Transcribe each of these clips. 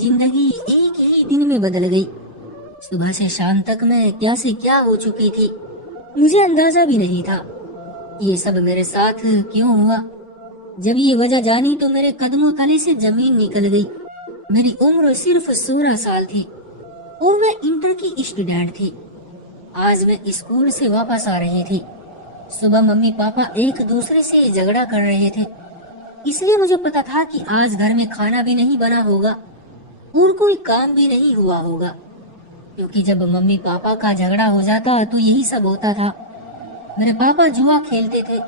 जिंदगी एक ही दिन में बदल गई। सुबह से शाम तक मैं क्या से क्या हो चुकी थी, मुझे अंदाजा भी नहीं था। ये सब मेरे साथ क्यों हुआ? जब ये वजह जानी तो मेरे कदमों तले से जमीन निकल गई। मेरी उम्र सिर्फ 16 साल थी और मैं इंटर की स्टूडेंट थी। आज मैं स्कूल से वापस आ रही थी। सुबह मम्मी पापा एक दूसरे से झगड़ा कर रहे थे, इसलिए मुझे पता था कि आज घर में खाना भी नहीं बना होगा और कोई काम भी नहीं हुआ होगा, क्योंकि जब मम्मी पापा का झगड़ा हो जाता तो यही सब होता था। मेरे पापा जुआ खेलते थे,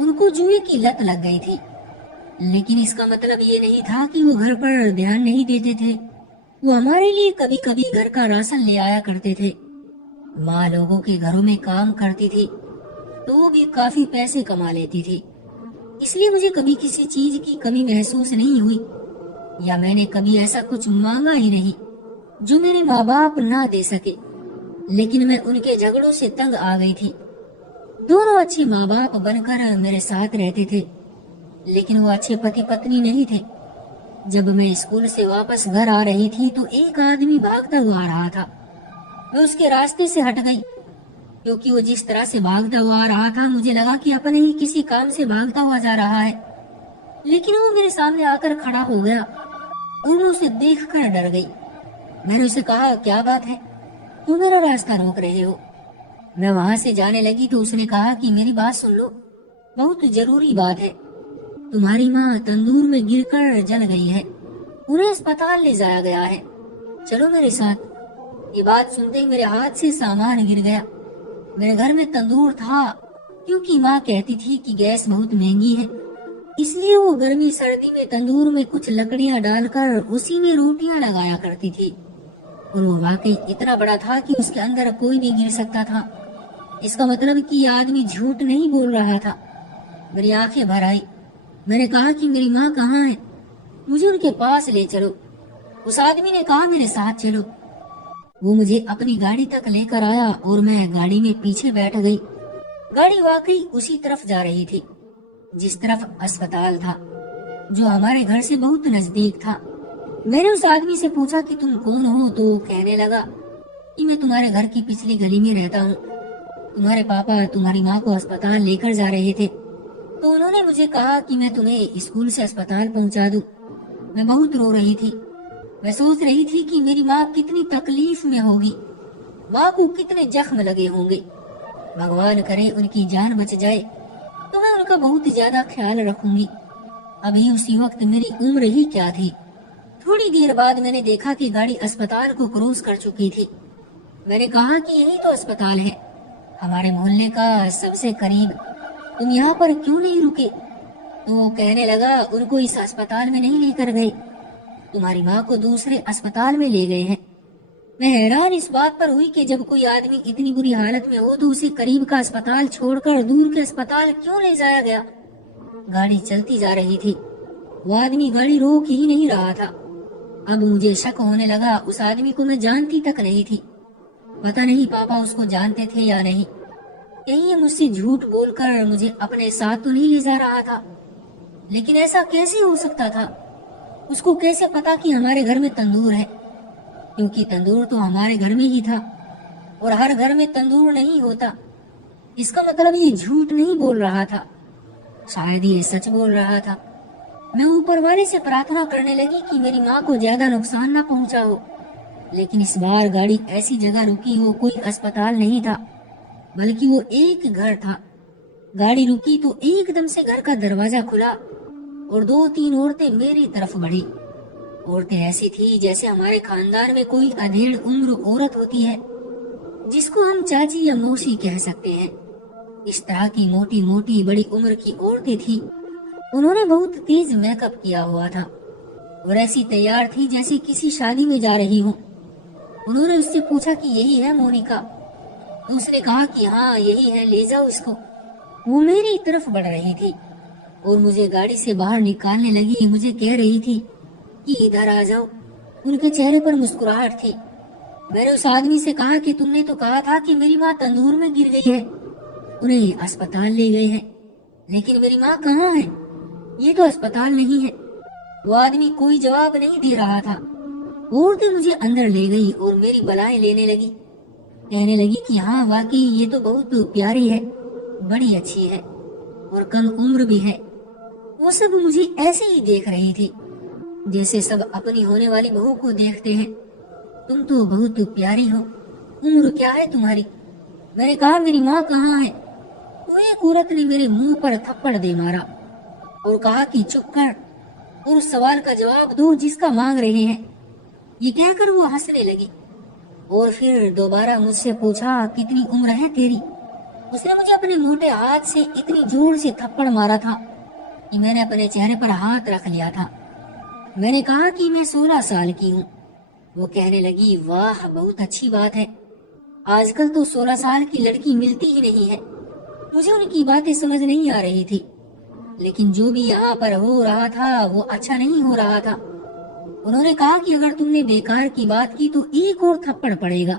उनको जुए की लत लग गई थी, लेकिन इसका मतलब ये नहीं था कि वो घर पर ध्यान नहीं देते थे। वो हमारे लिए कभी कभी घर का राशन ले आया करते थे। माँ लोगों के घरों में काम करती थी तो वो भी काफी पैसे कमा लेती थी, इसलिए मुझे कभी किसी चीज की कमी महसूस नहीं हुई, या मैंने कभी ऐसा कुछ मांगा ही नहीं जो मेरे माँ बाप ना दे सके। लेकिन मैं उनके झगड़ों से तंग आ गई थी। दोनों अच्छे माँ बाप बनकर मेरे साथ रहते थे, लेकिन वो अच्छे पति पत्नी नहीं थे। जब मैं स्कूल से वापस घर आ रही थी तो एक आदमी भागता हुआ आ रहा था। मैं उसके रास्ते से हट गई, क्योंकि वो जिस तरह से भागता हुआ आ रहा था मुझे लगा कि अपने ही किसी काम से भागता हुआ जा रहा है। लेकिन वो मेरे सामने आकर खड़ा हो गया और मैं उसे देखकर डर गई। मैंने उसे कहा, क्या बात है, तुम मेरा रास्ता रोक रहे हो? मैं वहां से जाने लगी तो उसने कहा कि मेरी बात सुन लो, बहुत जरूरी बात है। तुम्हारी माँ तंदूर में गिरकर जल गई है, उन्हें अस्पताल ले जाया गया है, चलो मेरे साथ। ये बात सुनते ही मेरे हाथ से सामान गिर गया। मेरे घर में तंदूर था, क्योंकि माँ कहती थी कि गैस बहुत महंगी है, इसलिए वो गर्मी सर्दी में तंदूर में कुछ लकड़ियां डालकर उसी में रोटियां लगाया करती थी। और वो वाकई इतना बड़ा था कि उसके अंदर कोई भी गिर सकता था। इसका मतलब कि ये आदमी झूठ नहीं बोल रहा था। मेरी आंखें भर आई। मैंने कहा कि मेरी माँ कहाँ है, मुझे उनके पास ले चलो। उस आदमी ने कहा, मेरे साथ चलो। वो मुझे अपनी गाड़ी तक लेकर आया और मैं गाड़ी में पीछे बैठ गई। गाड़ी वाकई उसी तरफ जा रही थी जिस तरफ अस्पताल था, जो हमारे घर से बहुत नजदीक था। मैंने उस आदमी से पूछा कि तुम कौन हो, तो वो कहने लगा कि मैं तुम्हारे घर की पिछली गली में रहता हूँ। तुम्हारे पापा तुम्हारी माँ को अस्पताल लेकर जा रहे थे, तो उन्होंने मुझे कहा कि मैं तुम्हें स्कूल से अस्पताल पहुँचा दूं। मैं बहुत रो रही थी। मैं सोच रही थी कि मेरी माँ कितनी तकलीफ में होगी, माँ को कितने जख्म लगे होंगे। भगवान करे उनकी जान बच जाए तो मैं उनका बहुत ज्यादा ख्याल रखूंगी। अभी उसी वक्त मेरी उम्र ही क्या थी। थोड़ी देर बाद मैंने देखा कि गाड़ी अस्पताल को क्रॉस कर चुकी थी। मैंने कहा कि यही तो अस्पताल है, हमारे मोहल्ले का सबसे करीब, तुम यहाँ पर क्यों नहीं रुके? तो वो कहने लगा, उनको इस अस्पताल में नहीं लेकर गए, तुम्हारी माँ को दूसरे अस्पताल में ले गए हैं। मैं हैरान इस बात पर हुई कि जब कोई आदमी इतनी बुरी हालत में हो तो उसे करीब का अस्पताल छोड़कर दूर के अस्पताल क्यों ले जाया गया। गाड़ी चलती जा रही थी, वो आदमी गाड़ी रोक ही नहीं रहा था। अब मुझे शक होने लगा, उस आदमी को मैं जानती तक नहीं थी। पता नहीं पापा उसको जानते थे या नहीं। कहीं ये मुझसे झूठ बोलकर मुझे अपने साथ तो नहीं ले जा रहा था। लेकिन ऐसा कैसे हो सकता था? उसको कैसे पता कि हमारे घर में तंदूर है? क्योंकि तंदूर तो हमारे घर में ही था और हर घर में तंदूर नहीं होता। इसका मतलब ये झूठ नहीं बोल रहा था, शायद ये सच बोल रहा था। मैं ऊपर वाले से प्रार्थना करने लगी कि मेरी माँ को ज्यादा नुकसान ना पहुँचा हो। लेकिन इस बार गाड़ी ऐसी जगह रुकी हो, कोई अस्पताल नहीं था, बल्कि वो एक घर था। गाड़ी रुकी तो एकदम से घर का दरवाजा खुला और 2-3 औरतें मेरी तरफ बढ़ी। औरतें ऐसी थी जैसे हमारे खानदान में कोई अधेड़ उम्र औरत होती है, जिसको हम चाची या मौसी कह सकते हैं। इस तरह की मोटी मोटी बड़ी उम्र की औरतें थी। उन्होंने बहुत तेज मेकअप किया हुआ था और ऐसी तैयार थी जैसे किसी शादी में जा रही हो। उन्होंने उससे पूछा कि यही है मोनिका? तो उसने कहा कि हाँ यही है, ले जाओ इसको। वो मेरी तरफ बढ़ रही थी और मुझे गाड़ी से बाहर निकालने लगी। मुझे कह रही थी कि इधर आ जाओ। उनके चेहरे पर मुस्कुराहट थी। मैंने उस आदमी से कहा कि तुमने तो कहा था कि मेरी माँ तंदूर में गिर गई है, उन्हें अस्पताल ले गए हैं, लेकिन मेरी माँ कहाँ है? ये तो अस्पताल नहीं है। वो आदमी कोई जवाब नहीं दे रहा था। औरतें मुझे अंदर ले गई और मेरी बलाएं लेने लगी। कहने लगी कि हाँ वाकई ये तो बहुत प्यारी है, बड़ी अच्छी है और कम उम्र भी है। वो सब मुझे ऐसे ही देख रही थी जैसे सब अपनी होने वाली बहू को देखते हैं। तुम तो बहुत प्यारी हो, उम्र क्या है तुम्हारी? मैंने कहा मेरी माँ कहाँ है? तो एक औरत ने मेरे मुंह पर थप्पड़ दे मारा और कहा कि चुप कर और उस सवाल का जवाब दो जिसका मांग रहे हैं। ये कहकर वो हंसने लगी और फिर दोबारा मुझसे पूछा कितनी उम्र है तेरी? उसने मुझे अपने मोटे हाथ से इतनी जोर से थप्पड़ मारा था कि मैंने अपने चेहरे पर हाथ रख लिया था। मैंने कहा कि मैं 16 साल की हूँ। वो कहने लगी वाह बहुत अच्छी बात है, आजकल तो 16 साल की लड़की मिलती ही नहीं है। मुझे उनकी बातें समझ नहीं आ रही थी, लेकिन जो भी यहाँ पर हो रहा था वो अच्छा नहीं हो रहा था। उन्होंने कहा कि अगर तुमने बेकार की बात की तो एक और थप्पड़ पड़ेगा,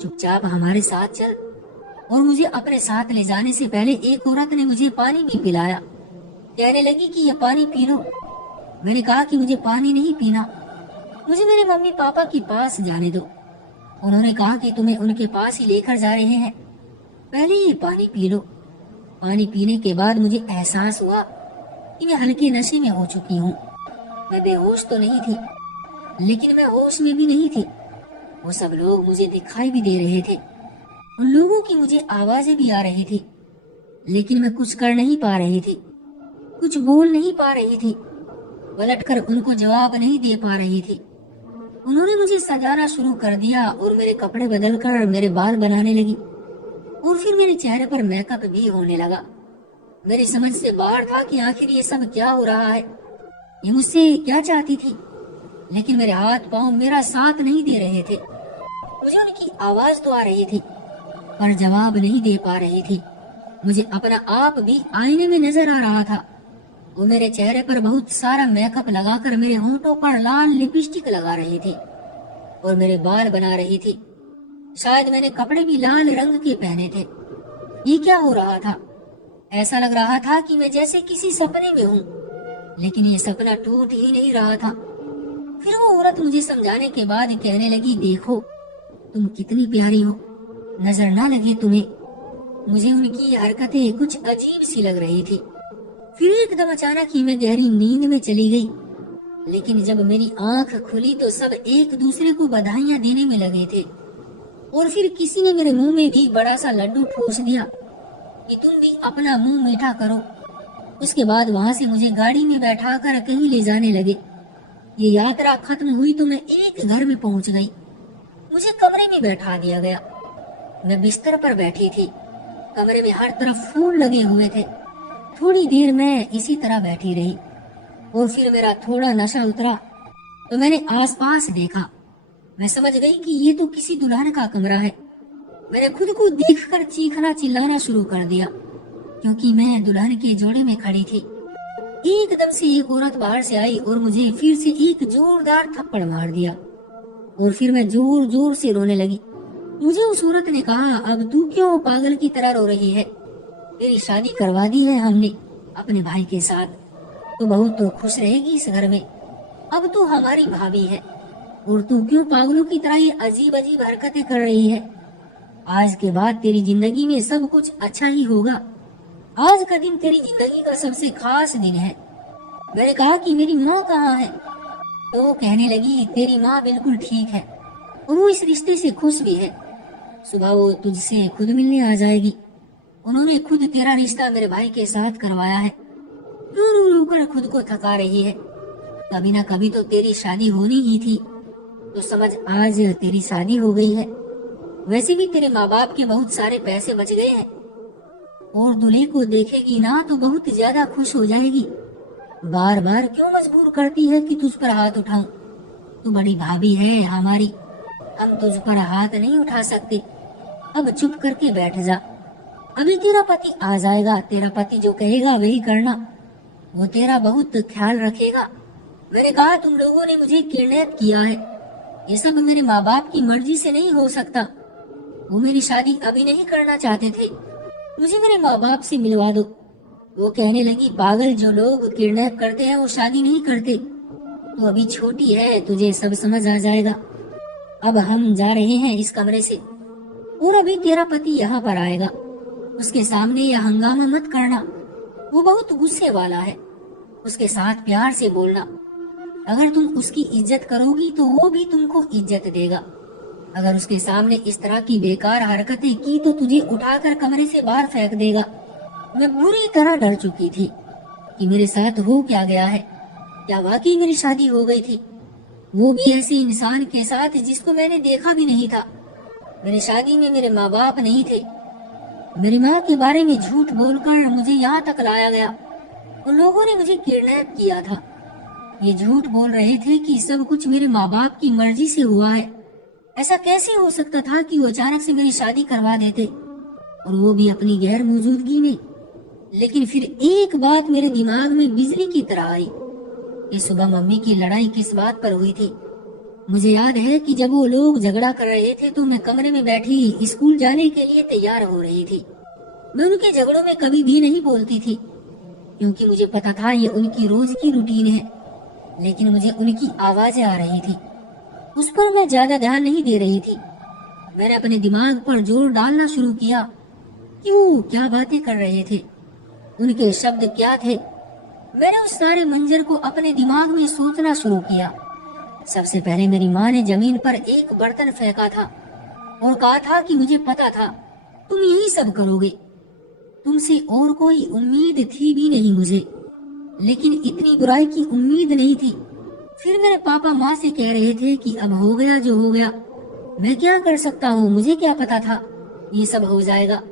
चुपचाप हमारे साथ चल। और मुझे अपने साथ ले जाने से पहले एक औरत ने मुझे पानी भी पिलाया। कहने लगी कि ये पानी पी लो। मैंने कहा कि मुझे पानी नहीं पीना, मुझे मेरे मम्मी पापा के पास जाने दो। उन्होंने कहा कि तुम्हें उनके पास ही लेकर जा रहे हैं, पहले ये पानी पी लो। पानी पीने के बाद मुझे एहसास हुआ कि मैं हल्के नशे में हो चुकी हूँ। मैं बेहोश तो नहीं थी, लेकिन मैं होश में भी नहीं थी। वो सब लोग मुझे दिखाई भी दे रहे थे, उन लोगों की मुझे आवाजें भी आ रही थी, लेकिन मैं कुछ कर नहीं पा रही थी, कुछ बोल नहीं पा रही थी, पलटकर उनको जवाब नहीं दे पा रही थी। उन्होंने मुझे सजाना शुरू कर दिया और मेरे कपड़े बदलकर मेरे बाल बनाने लगी और फिर मेरे चेहरे पर मेकअप भी होने लगा। मेरी समझ से बाहर था कि आखिर ये सब क्या हो रहा है, ये मुझसे क्या चाहती थी। लेकिन मेरे हाथ पांव मेरा साथ नहीं दे रहे थे। मुझे उनकी आवाज तो आ रही थी पर जवाब नहीं दे पा रही थी। मुझे अपना आप भी आईने में नजर आ रहा था। वो मेरे चेहरे पर बहुत सारा मेकअप लगाकर मेरे होंठों पर लाल लिपस्टिक लगा रही थी और मेरे बाल बना रही थी। शायद मैंने कपड़े भी लाल रंग के पहने थे। ये क्या हो रहा था? ऐसा लग रहा था कि मैं जैसे किसी सपने में हूँ, लेकिन ये सपना टूट ही नहीं रहा था। फिर वो औरत मुझे समझाने के बाद कहने लगी देखो तुम कितनी प्यारी हो, नजर ना लगे तुम्हें। मुझे उनकी हरकतें कुछ अजीब सी लग रही थी। फिर एकदम अचानक ही मैं गहरी नींद में चली गई, लेकिन जब मेरी आंख खुली तो सब एक दूसरे को बधाइयां देने में लगे थे और फिर किसी ने मेरे मुंह में भी बड़ा सा लड्डू ठूस दिया कि तुम भी अपना मुंह मीठा करो। उसके बाद वहां से मुझे गाड़ी में बैठाकर कहीं ले जाने लगे। ये यात्रा खत्म हुई तो मैं एक घर में पहुंच गई। मुझे कमरे में बैठा दिया गया। मैं बिस्तर पर बैठी थी। कमरे में हर तरफ फूल लगे हुए थे। थोड़ी देर मैं इसी तरह बैठी रही और फिर मेरा थोड़ा नशा उतरा तो मैंने आसपास देखा। मैं समझ गई कि ये तो किसी दुल्हन का कमरा है। मैंने खुद को देखकर चीखना चिल्लाना शुरू कर दिया क्योंकि मैं दुल्हन के जोड़े में खड़ी थी। एकदम से एक औरत बाहर से आई और मुझे फिर से एक जोरदार थप्पड़ मार दिया और फिर मैं जोर जोर से रोने लगी। मुझे उस औरत ने कहा अब तू क्यों पागल की तरह रो रही है? तेरी शादी करवा दी है हमने अपने भाई के साथ, तो बहुत तो खुश रहेगी इस घर में। अब तू हमारी भाभी है और तू क्यों पागलों की तरह ये अजीब अजीब हरकतें कर रही है? आज के बाद तेरी जिंदगी में सब कुछ अच्छा ही होगा। आज का दिन तेरी जिंदगी का सबसे खास दिन है। मैंने कहा कि मेरी माँ कहाँ है? तो वो कहने लगी तेरी माँ बिल्कुल ठीक है और वो इस रिश्ते से खुश भी है। सुबह वो तुझसे खुद मिलने आ जाएगी। उन्होंने खुद तेरा रिश्ता मेरे भाई के साथ करवाया है। रो रो रो कर खुद को थका रही है। कभी ना कभी तो तेरी शादी होनी ही थी, तो समझ आज तेरी शादी हो गई है। वैसे भी तेरे माँ बाप के बहुत सारे पैसे बच गए हैं और दूल्हे को देखेगी ना तो बहुत ज्यादा खुश हो जाएगी। बार बार क्यों मजबूर करती है कि तुझ पर हाथ उठाऊं? तू बड़ी भाभी है हमारी, हम तुझ पर हाथ नहीं उठा सकते। अब चुप करके बैठ जा। अभी तेरा पति आ जाएगा, तेरा पति जो कहेगा वही करना, वो तेरा बहुत ख्याल रखेगा। मैंने कहा तुम लोगों ने मुझे किडनैप किया है, ये सब मेरे माँ बाप की मर्जी से नहीं हो सकता। वो मेरी शादी अभी नहीं करना चाहते थे, मुझे मेरे माँ बाप से मिलवा दो। वो कहने लगी पागल, जो लोग किडनैप करते हैं वो शादी नहीं करते, तू अभी छोटी है, तुझे सब समझ आ जाएगा। अब हम जा रहे हैं इस कमरे से, और अभी तेरा पति यहाँ पर आएगा, उसके सामने यह हंगामा मत करना, वो बहुत गुस्से वाला है। उसके साथ प्यार से बोलना। अगर तुम उसकी इज्जत करोगी तो वो भी तुमको इज्जत देगा। अगर उसके सामने इस तरह की बेकार हरकतें की तो तुझे उठाकर कमरे से बाहर फेंक देगा। मैं बुरी तरह डर चुकी थी कि मेरे साथ हो क्या गया है। क्या वाकई मेरी शादी हो गई थी, वो भी ऐसे इंसान के साथ जिसको मैंने देखा भी नहीं था। मेरी शादी में मेरे माँ बाप नहीं थे। मेरी माँ के बारे में झूठ बोलकर मुझे यहाँ तक लाया गया। उन लोगों ने मुझे किडनैप किया था। ये झूठ बोल रहे थे कि सब कुछ मेरे माँ बाप की मर्जी से हुआ है। ऐसा कैसे हो सकता था कि वो अचानक से मेरी शादी करवा देते, और वो भी अपनी गैर मौजूदगी में। लेकिन फिर एक बात मेरे दिमाग में बिजली की तरह आई कि सुबह मम्मी की लड़ाई किस बात पर हुई थी। मुझे याद है कि जब वो लोग झगड़ा कर रहे थे तो मैं कमरे में बैठी स्कूल जाने के लिए तैयार हो रही थी। मैं उनके झगड़ों में कभी भी नहीं बोलती थी, क्योंकि मुझे पता था ये उनकी रोज की रूटीन है। लेकिन मुझे उनकी आवाजें आ रही थी, उस पर मैं ज्यादा ध्यान नहीं दे रही थी। मैंने अपने दिमाग पर जोर डालना शुरू किया कि वो क्या बातें कर रहे थे, उनके शब्द क्या थे। मैंने उस सारे मंजर को अपने दिमाग में सोचना शुरू किया। सबसे पहले मेरी माँ ने जमीन पर एक बर्तन फेंका था और कहा था कि मुझे पता था तुम यही सब करोगे, तुमसे और कोई उम्मीद थी भी नहीं मुझे, लेकिन इतनी बुराई की उम्मीद नहीं थी। फिर मेरे पापा माँ से कह रहे थे कि अब हो गया जो हो गया, मैं क्या कर सकता हूँ, मुझे क्या पता था ये सब हो जाएगा।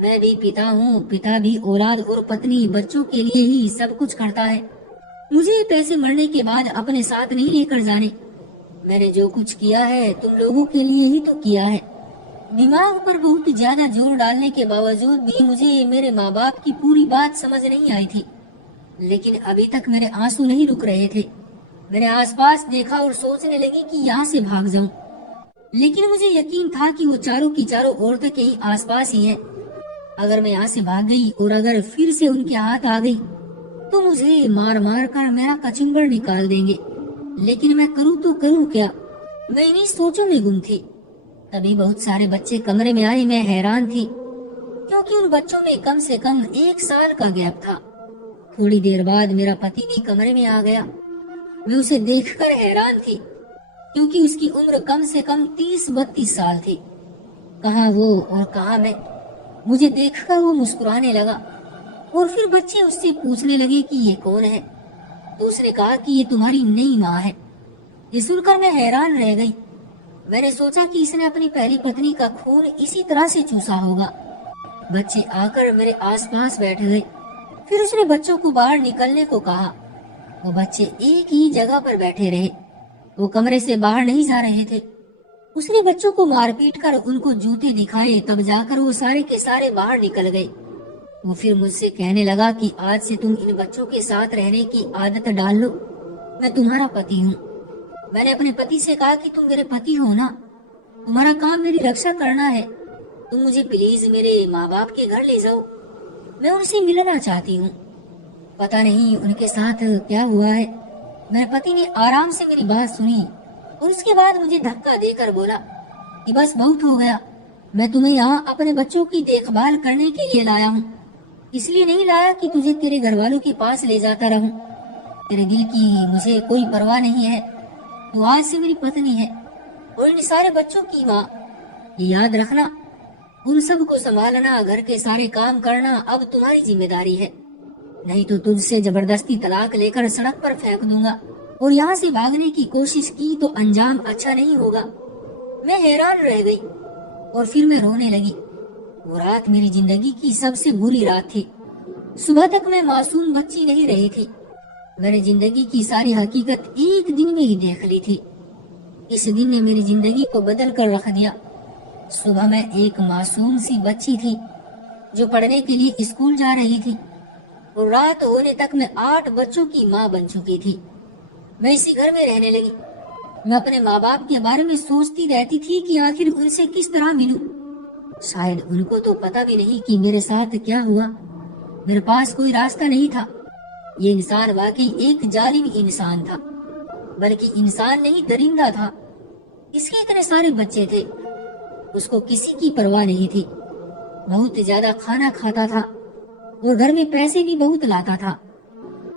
मैं भी पिता हूँ, पिता भी औलाद और पत्नी बच्चों के लिए ही सब कुछ करता है। मुझे पैसे मरने के बाद अपने साथ नहीं लेकर जाने। मैंने जो कुछ किया है तुम लोगों के लिए ही तो किया है। दिमाग पर बहुत ज्यादा जोर डालने के बावजूद भी मुझे मेरे माँ बाप की पूरी बात समझ नहीं आई थी। लेकिन अभी तक मेरे आंसू नहीं रुक रहे थे। मैंने आसपास देखा और सोचने लगी कि यहाँ से भाग जाऊं, लेकिन मुझे यकीन था कि वो चारों की चारों औरतें कहीं आसपास ही हैं। अगर मैं यहाँ से भाग गई और अगर फिर से उनके हाथ आ गई तो मुझे मार मार कर मेरा कचुम्बर निकाल देंगे। लेकिन मैं करूँ तो करूँ क्या, मैं इन्हीं सोचों में गुम थी। तभी बहुत सारे बच्चे कमरे में आए। मैं हैरान थी क्योंकि उन बच्चों में कम से कम 1 साल का गैप था। थोड़ी देर बाद मेरा पति भी कमरे में आ गया। मैं उसे देखकर हैरान थी क्योंकि उसकी उम्र कम से कम 30-32 साल थी। कहाँ वो और कहाँ मैं। मुझे देखकर वो मुस्कुराने लगा और फिर बच्चे उससे पूछने लगे कि ये कौन है। तो उसने कहा कि ये तुम्हारी नई माँ है। ये सुनकर मैं हैरान रह गई। मैंने सोचा कि इसने अपनी पहली पत्नी का खून इसी तरह से चूसा होगा। बच्चे आकर मेरे आसपास बैठ गए। फिर उसने बच्चों को बाहर निकलने को कहा। वो बच्चे एक ही जगह पर बैठे रहे, वो कमरे से बाहर नहीं जा रहे थे। उसने बच्चों को मारपीट कर उनको जूते दिखाए, तब जाकर वो सारे के सारे बाहर निकल गए। वो फिर मुझसे कहने लगा कि आज से तुम इन बच्चों के साथ रहने की आदत डाल लो, मैं तुम्हारा पति हूँ। मैंने अपने पति से कहा कि तुम मेरे पति हो ना, तुम्हारा काम मेरी रक्षा करना है, तुम मुझे प्लीज मेरे माँ बाप के घर ले जाओ, मैं उनसे मिलना चाहती हूँ। पता नहीं उनके साथ क्या हुआ है। मेरे पति ने आराम से मेरी बात सुनी और उसके बाद मुझे धक्का देकर बोला कि बस बहुत हो गया, मैं तुम्हें यहाँ अपने बच्चों की देखभाल करने के लिए लाया हूँ, इसलिए नहीं लाया कि तुझे तेरे घर वालों के पास ले जाता रहूं। तेरे दिल की मुझे कोई परवाह नहीं है, तू आज से मेरी पत्नी है और इन सारे बच्चों की माँ। ये याद रखना, उन सब को संभालना, घर के सारे काम करना अब तुम्हारी जिम्मेदारी है, नहीं तो तुझसे जबरदस्ती तलाक लेकर सड़क पर फेंक दूंगा और यहाँ से भागने की कोशिश की तो अंजाम अच्छा नहीं होगा। मैं हैरान रह गई और फिर मैं रोने लगी। वो रात मेरी जिंदगी की सबसे बुरी रात थी। सुबह तक मैं मासूम बच्ची नहीं रही थी। मैंने जिंदगी की सारी हकीकत एक दिन में ही देख ली थी। इस दिन ने मेरी जिंदगी को बदल कर रख दिया। सुबह मैं एक मासूम सी बच्ची थी जो पढ़ने के लिए स्कूल जा रही थी और रात होने तक मैं 8 बच्चों की माँ बन चुकी थी। मैं इसी घर में रहने लगी। मैं अपने माँ बाप के बारे में सोचती रहती थी कि आखिर उनसे किस तरह मिलूं। शायद उनको तो पता भी नहीं कि मेरे साथ क्या हुआ। मेरे पास कोई रास्ता नहीं था। ये इंसान वाकई एक जालिम इंसान था। बल्कि इंसान नहीं दरिंदा था। इसके इतने सारे बच्चे थे, उसको किसी की परवाह नहीं थी। बहुत ज्यादा खाना खाता था और घर में पैसे भी बहुत लाता था।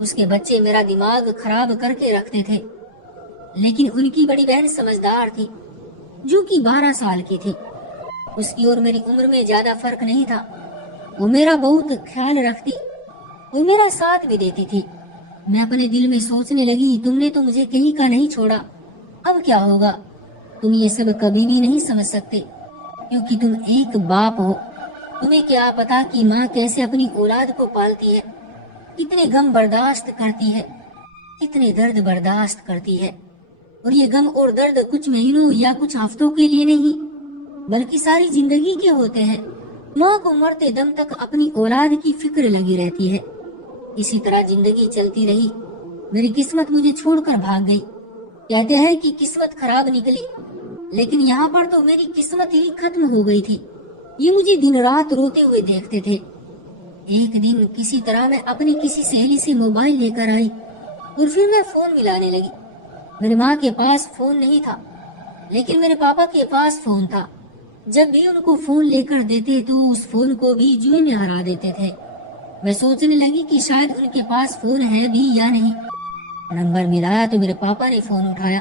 उसके बच्चे मेरा दिमाग खराब करके रखते थे। लेकिन उनकी बड़ी बहन समझदार थी, जो कि 12 साल की थी। उसकी और मेरी उम्र में ज्यादा फर्क नहीं था। वो मेरा बहुत ख्याल रखती और मेरा साथ भी देती थी। मैं अपने दिल में सोचने लगी, तुमने तो मुझे कहीं का नहीं छोड़ा, अब क्या होगा? तुम ये सब कभी भी नहीं समझ सकते, क्योंकि तुम एक बाप हो। तुम्हें क्या पता कि माँ कैसे अपनी औलाद को पालती है, कितने गम बर्दाश्त करती है, कितने दर्द बर्दाश्त करती है। और ये गम और दर्द कुछ महीनों या कुछ हफ्तों के लिए नहीं, बल्कि सारी जिंदगी के होते हैं। माँ को मरते दम तक अपनी औलाद की फिक्र लगी रहती है। इसी तरह जिंदगी चलती रही। मेरी किस्मत मुझे छोड़कर भाग गई। कहते हैं कि किस्मत खराब निकली, लेकिन यहाँ पर तो मेरी किस्मत ही खत्म हो गई थी। ये मुझे दिन रात रोते हुए देखते थे। एक दिन किसी तरह मैं अपनी किसी सहेली से मोबाइल लेकर आई और फिर मैं फोन मिलाने लगी। मेरी माँ के पास फोन नहीं था, लेकिन मेरे पापा के पास फोन था। जब भी उनको फोन लेकर देते तो उस फोन को भी जुए में हरा देते थे। मैं सोचने लगी कि शायद उनके पास फोन है भी या नहीं। नंबर मिलाया तो मेरे पापा ने फोन उठाया।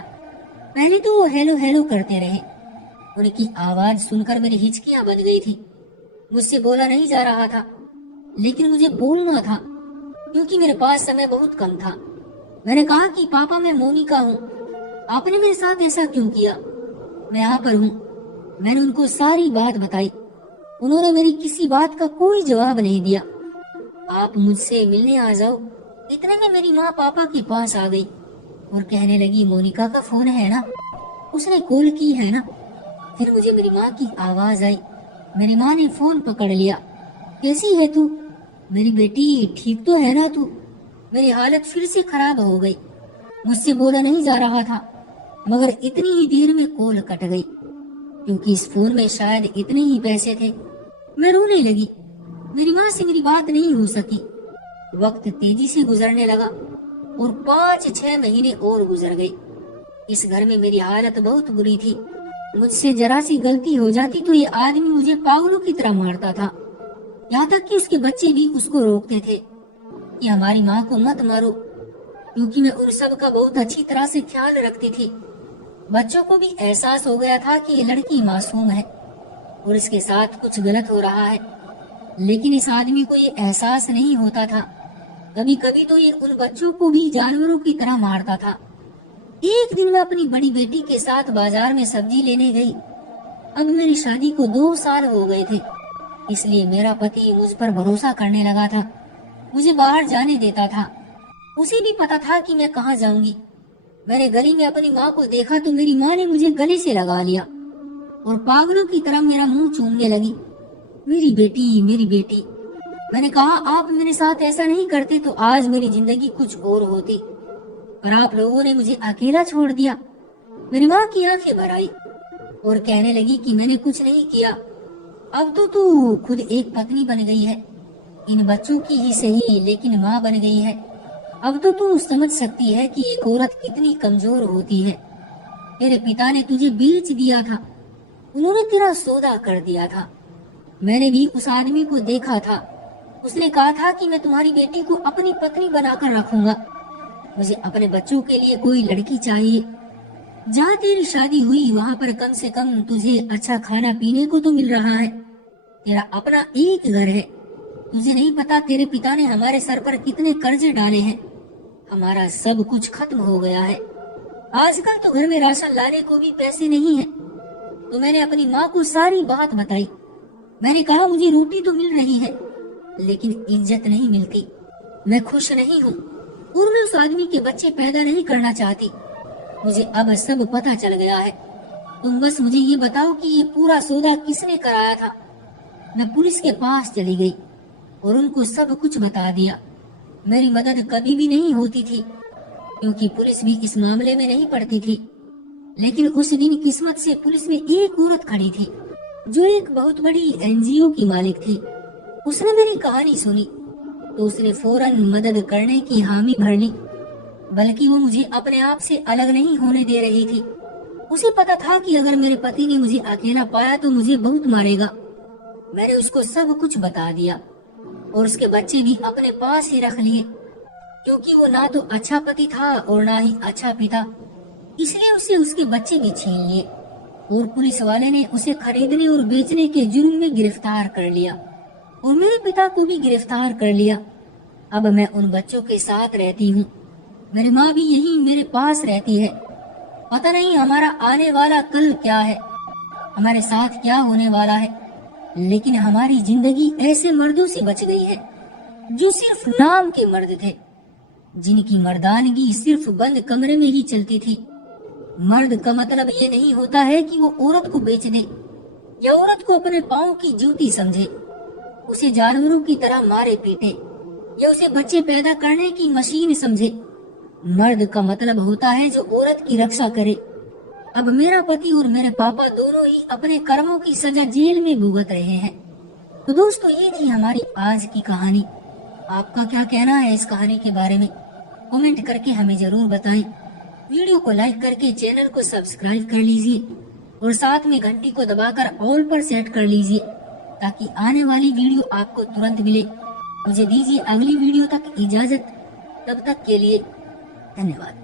पहले तो वो हेलो हेलो करते रहे। उनकी आवाज सुनकर मेरी हिचकियां बन गई थी। मुझसे बोला नहीं जा रहा था, लेकिन मुझे बोलना था, क्योंकि मेरे पास समय बहुत कम था। मैंने कहा कि पापा, मैं मोनिका हूँ, आपने मेरे साथ ऐसा क्यों किया? मैं यहाँ पर हूँ। मैंने उनको सारी बात बताई। उन्होंने मेरी किसी बात का कोई जवाब नहीं दिया। आप मुझसे मिलने आ जाओ। इतने में मेरी माँ पापा के पास आ गई और कहने लगी, मोनिका का फोन है ना, उसने कॉल की है ना। फिर मुझे मेरी माँ की आवाज आई। मेरी माँ ने फोन पकड़ लिया। कैसी है तू? मेरी बेटी, ठीक तो है ना तू? मेरी हालत फिर से खराब हो गई। मुझसे बोला नहीं जा रहा था, मगर इतनी ही देर में कॉल कट गई, क्योंकि इस फोन में शायद इतने ही पैसे थे। मैं रोने लगी। मेरी माँ से मेरी बात नहीं हो सकी। वक्त तेजी से गुजरने लगा और 5-6 महीने और गुजर गए। इस घर में मेरी हालत बहुत बुरी थी। मुझसे जरा सी गलती हो जाती तो ये आदमी मुझे पागलों की तरह मारता था। यहाँ तक कि उसके बच्चे भी उसको रोकते थे कि हमारी माँ को मत मारो, क्योंकि मैं उन सब का बहुत अच्छी तरह से ख्याल रखती थी। बच्चों को भी एहसास हो गया था कि ये लड़की मासूम है और इसके साथ कुछ गलत हो रहा है, लेकिन इस आदमी को ये एहसास नहीं होता था। कभी कभी तो ये उन बच्चों को भी जानवरों की तरह मारता था। एक दिन मैं अपनी बड़ी बेटी के साथ बाजार में सब्जी लेने गई। अब मेरी शादी को 2 साल हो गए थे, इसलिए मेरा पति मुझ पर भरोसा करने लगा था। मुझे बाहर जाने देता था। उसे भी पता था कि मैं कहाँ जाऊंगी। मैंने गली में अपनी माँ को देखा तो मेरी माँ ने मुझे गले से लगा लिया और पागलों की तरह मेरा मुंह चूमने लगी। मेरी बेटी, मेरी बेटी। मैंने कहा, आप मेरे साथ ऐसा नहीं करते तो आज मेरी जिंदगी कुछ और होती, पर आप लोगों ने मुझे अकेला छोड़ दिया। मेरी माँ की आंखें भर आई और कहने लगी कि मैंने कुछ नहीं किया। अब तो तू खुद एक पत्नी बन गई है, इन बच्चों की ही सही, लेकिन माँ बन गई है। अब तो तू समझ सकती है कि एक औरत कितनी कमजोर होती है। तेरे पिता ने तुझे बेच दिया था, उन्होंने तेरा सौदा कर दिया था। मैंने भी उस आदमी को देखा था। उसने कहा था कि मैं तुम्हारी बेटी को अपनी पत्नी बनाकर रखूंगा। मुझे अपने बच्चों के लिए कोई लड़की चाहिए। जहाँ तेरी शादी हुई वहाँ पर कम से कम तुझे अच्छा खाना पीने को तो मिल रहा है। तेरा अपना एक घर है। तुझे नहीं पता तेरे पिता ने हमारे सर पर कितने कर्जे डाले हैं। हमारा सब कुछ खत्म हो गया है। आजकल तो घर में राशन लाने को भी पैसे नहीं है। तो मैंने अपनी माँ को सारी बात बताई। मैंने कहा, मुझे रोटी तो मिल रही है, लेकिन इज्जत नहीं मिलती। मैं खुश नहीं हूँ और मैं उस आदमी के बच्चे पैदा नहीं करना चाहती। मुझे अब सब पता चल गया है। तुम बस मुझे ये बताओ कि ये पूरा सौदा किसने कराया था। मैं पुलिस के पास चली गई और उनको सब कुछ बता दिया। मेरी मदद कभी भी नहीं होती थी, क्योंकि पुलिस भी इस मामले में नहीं पड़ती थी। लेकिन उस दिन किस्मत से पुलिस में एक औरत खड़ी थी, जो एक बहुत बड़ी एनजीओ की मालिक थी। उसने मेरी कहानी सुनी तो उसने फौरन मदद करने की हामी भर ली। बल्कि वो मुझे अपने आप से अलग नहीं होने दे रही थी। उसे पता था कि अगर मेरे पति ने मुझे अकेला पाया तो मुझे बहुत मारेगा। मैंने उसको सब कुछ बता दिया और उसके बच्चे भी अपने पास ही रख लिए, क्योंकि वो ना तो अच्छा पति था और ना ही अच्छा पिता। इसलिए उसे उसके बच्चे भी छीन लिए और पुलिस वाले ने उसे खरीदने और बेचने के जुर्म में गिरफ्तार कर लिया और मेरे पिता को भी गिरफ्तार कर लिया। अब मैं उन बच्चों के साथ रहती हूँ। मेरी माँ भी यहीं मेरे पास रहती है। पता नहीं हमारा आने वाला कल क्या है, हमारे साथ क्या होने वाला है, लेकिन हमारी जिंदगी ऐसे मर्दों से बच गई है जो सिर्फ नाम के मर्द थे, जिनकी मर्दानगी सिर्फ बंद कमरे में ही चलती थी। मर्द का मतलब ये नहीं होता है कि वो औरत को बेच दे या औरत को अपने पाँव की जूती समझे, उसे जानवरों की तरह मारे पीटे या उसे बच्चे पैदा करने की मशीन समझे। मर्द का मतलब होता है जो औरत की रक्षा करे। अब मेरा पति और मेरे पापा दोनों ही अपने कर्मों की सजा जेल में भुगत रहे हैं। तो दोस्तों, ये थी हमारी आज की कहानी। आपका क्या कहना है इस कहानी के बारे में? कमेंट करके हमें जरूर बताएं। वीडियो को लाइक करके चैनल को सब्सक्राइब कर लीजिए और साथ में घंटी को दबाकर ऑल पर सेट कर लीजिए ताकि आने वाली वीडियो आपको तुरंत मिले। मुझे दीजिए अगली वीडियो तक इजाजत। तब तक के लिए धन्यवाद।